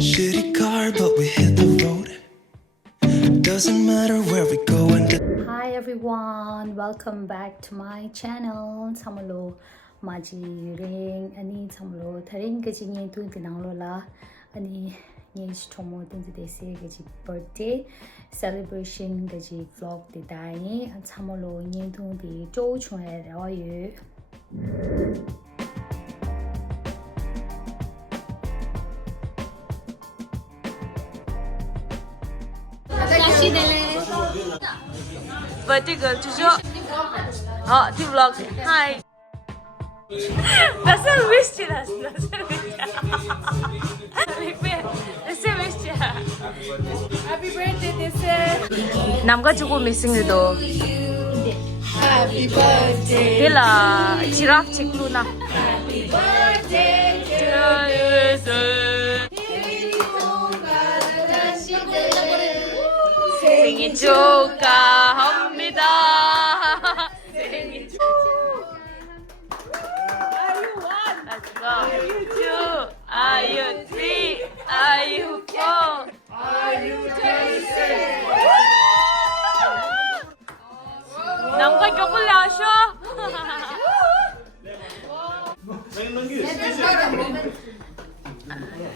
Shitty car, but we hit the road. Doesn't matter where we go and Hi everyone, welcome back to my channel. Samalo maji ring ani samalo tharing ke jingi tu tinanglo la ani ngi stomo tin de se ke ji birthday celebration ke ji vlog de dai an samalo ngi tu di zhou chun ro yu. Birthday girl, Chuchu. Oh, the vlog. Hi. That's a wish to us. That's a wish. That's a wish. Happy birthday, this is. 남가 주고 missing 도. Happy birthday. Dila, giraffe chick Luna. Happy birthday to you. 생일 축하합니다. 생일 축하. Are you one? Let's go. Are you two? Are you three? Are you four? Are you 26? 남과 격을 하셔.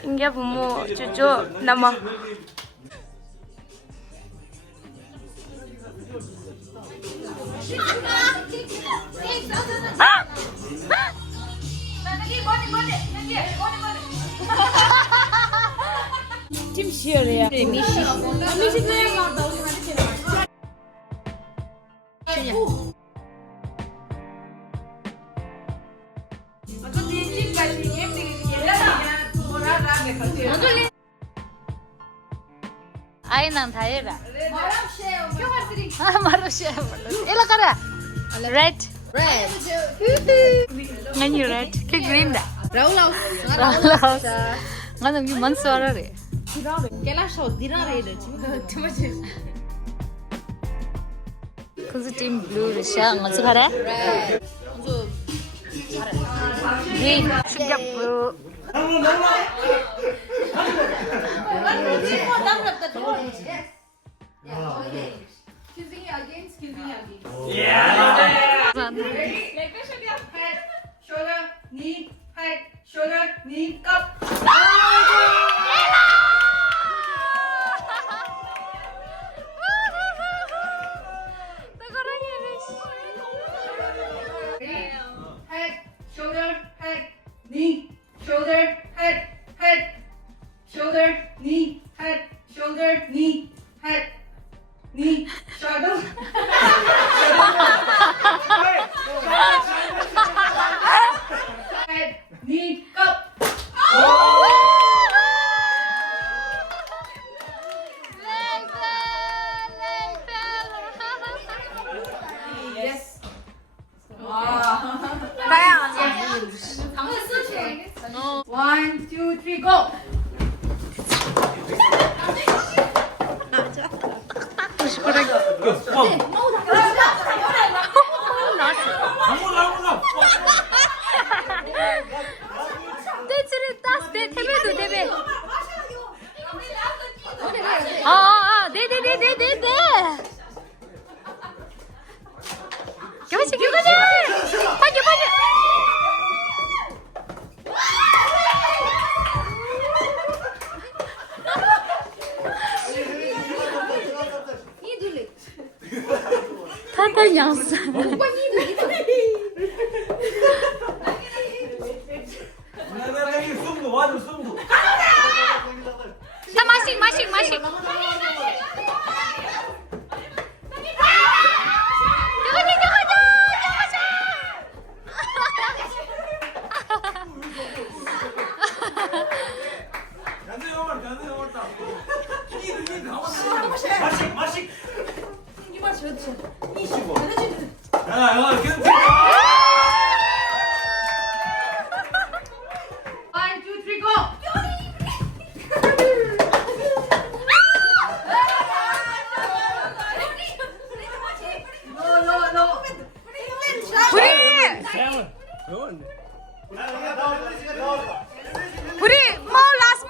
인게 부모 주주 남아. Tim 시어래요. 미시. 아이랑 다 해라. 마로쉐. 일로 가라. Red. Ngani red. Ke green da. Raulaus. Ngana mi mansara re. Kela show dirare re. Kuzu team blue sha ngaz khara. Red. Green. Chika blue. Yeah. Leg pressure. Head, shoulder, knee, head, shoulder, knee, up. Head, shoulder, head, knee, shoulder, head, head, shoulder, knee, head, shoulder, knee, head, knee, shoulder. Head, knee, up. Yes. One, two, three, go. 타타 양산. 다 마식. 마식. One, two, three, go. No. 우리 more last.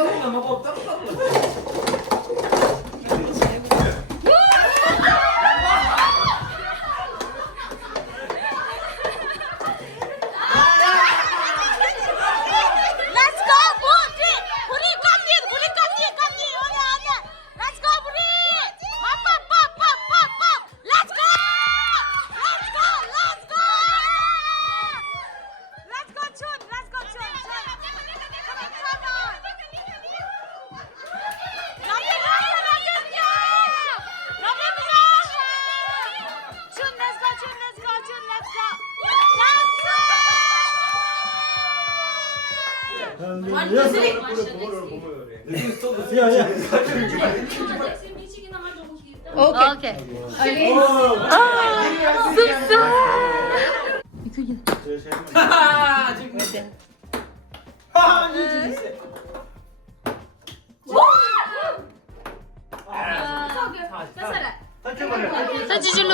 Let's go, Puri! Puri, come here! Puri, come here! Come here! Oh, yeah. Let's go, Puri! Up, up, up, up, up, up! Let's go! Let's go! Let's go! Let's go, Chun! Let's go, Chun! Chun! Come on, come on! Chun, let's go, Chun! Let's go, Chun! Let's go! 오케이. 서지줄루.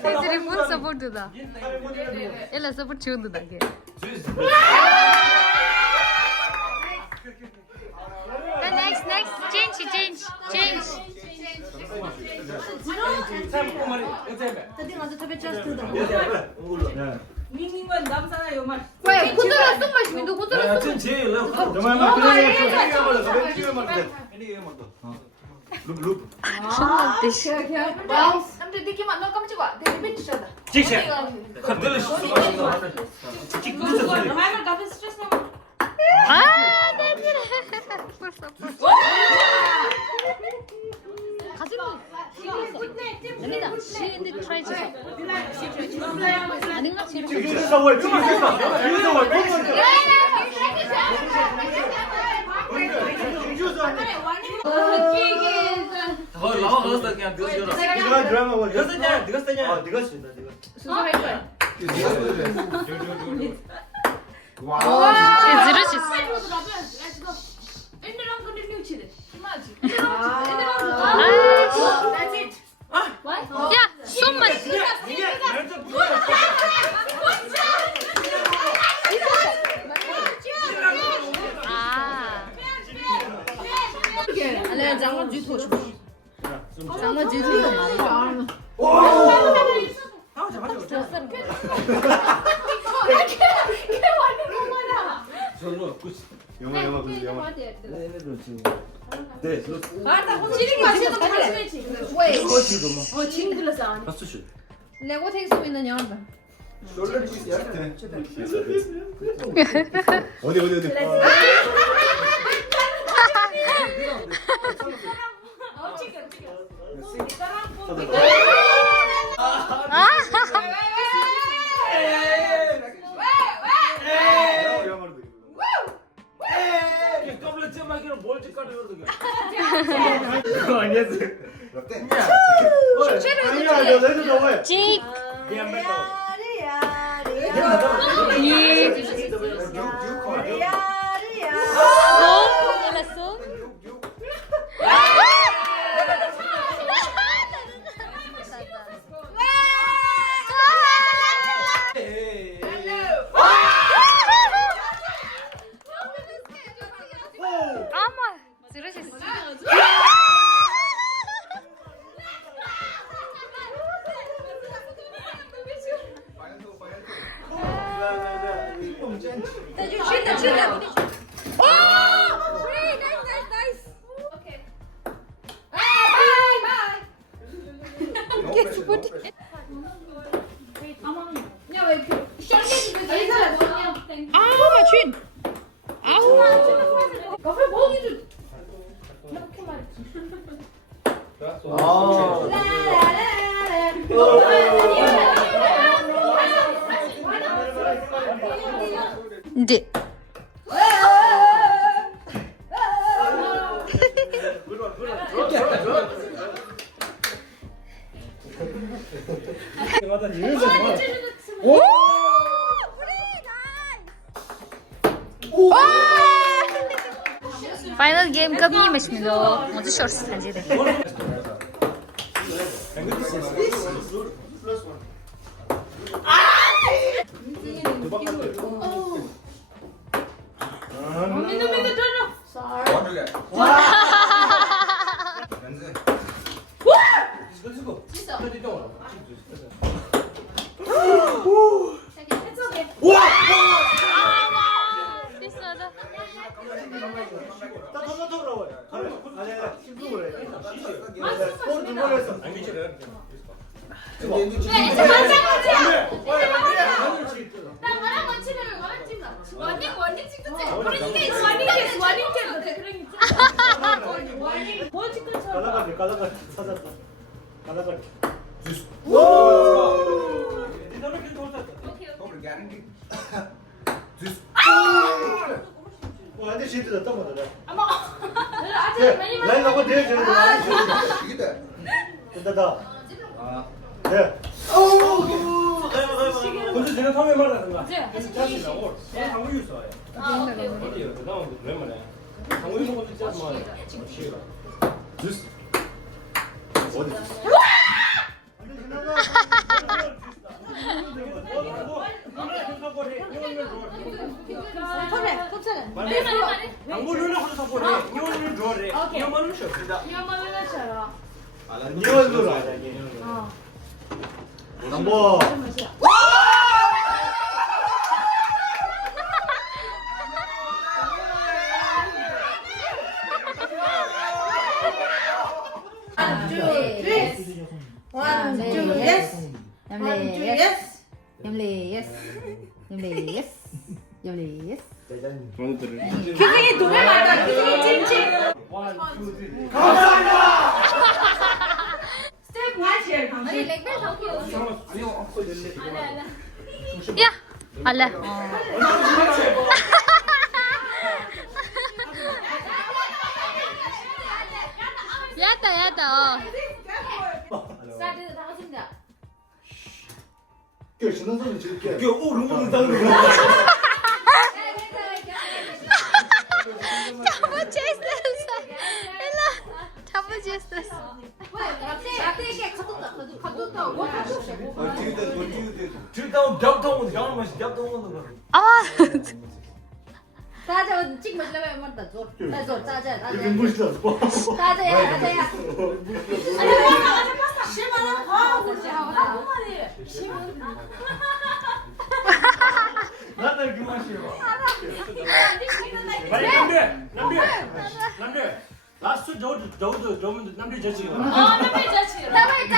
Sejri full support to da. Ella support chundu da ke. The next change. 닝닝은 남산의 요말. 왜 고들어 쑥 마시면 너 고들어 쑥. 남들 느낌만 너 깜찍 와. 되게 빈티셔다. 너만 가면 스트레스 나. Ah, dangerous. Full support. 가슴이. 아니다. 시인데 try 지. 아닌가? 야, 손만. 아. 알레 장어 주토. 장어 주토 많아. 레고 텍스 있는 영화. 어디 직. 마시멜로 먼저 쇼스 단지대. 근데 제가 처음에 말하던가. 자신 나올. 한국 유서예요. 어디요? 나온 오랜만에. 한국 유서 것도 진짜 많아요. 시기라. 주스. 어디? 한국 누나 혼자 보래. 이거는 좋아해. 이거는 싫어. 니원으로 하자. 한번. 그게 노래 말고 그게 찜찜. 스텝 1 제일 강심. 야, 알래. 야다. 그 신혼 소리 줄게. 그 오르는 땅으로. 질다운 벽동은 경험 맛이 벽동은 거. 다자 찍 맞려면 한번더 줘. 줘. 다자. 이건 무시다. 다자야. 아니 맞아. 10만 원. 아, 진짜. 나도 그 맛이요. 빨리 남들. 라스트 저도 좀 남들 저지. 남의 자식. 남의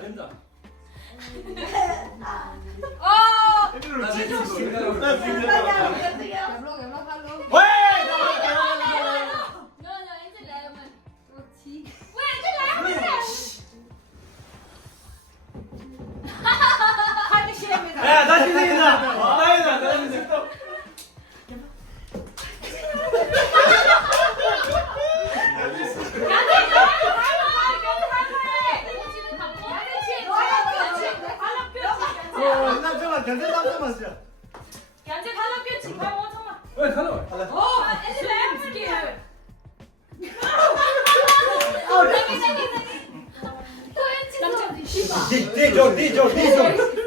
된다 된다. 나 지금 카드 실합니다. 야 다시 생긴다. 나이다 다시 생긴다. 잠깐만 견제 잠깐만 진짜. 왜 가나?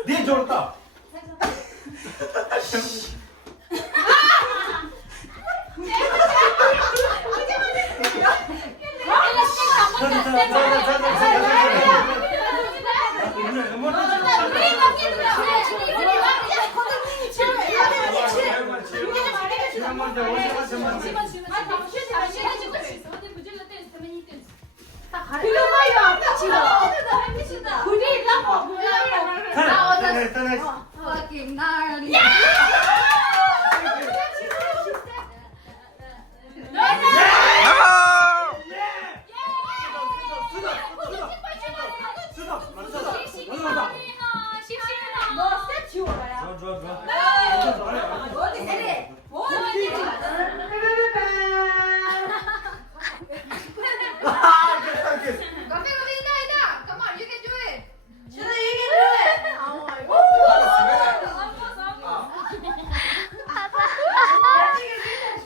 니 좋다. 좋아.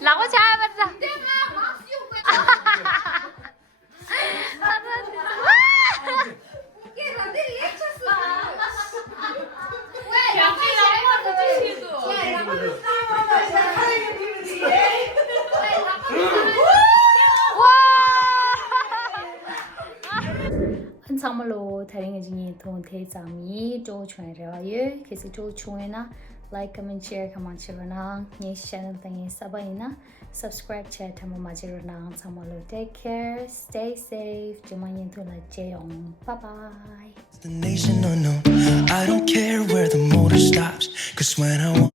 라고 잘 봤다. 한참으로 다른 중에 돈 대장이 또 좋아요. 그래서 또 좋아나 like, comment, share, comment, share, 예 channel 등에 사바이나 subscribe, chat 한번 맞으러나 참으로 take care, stay safe. 주말엔 돌아제요. Bye bye. The nation unknown. I don't care where the motor stops. Cause when I want